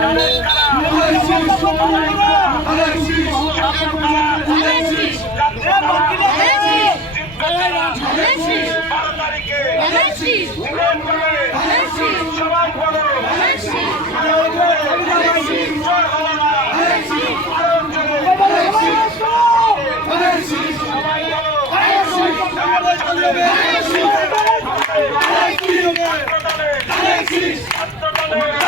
Alexis! Alexis!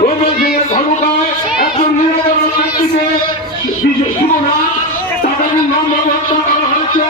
রবীন্দ্রের ক্ষমতায় একজন নির্বাচন প্রার্থীকে শুভ না তাদের নাম ব্যবহার করা হয়েছে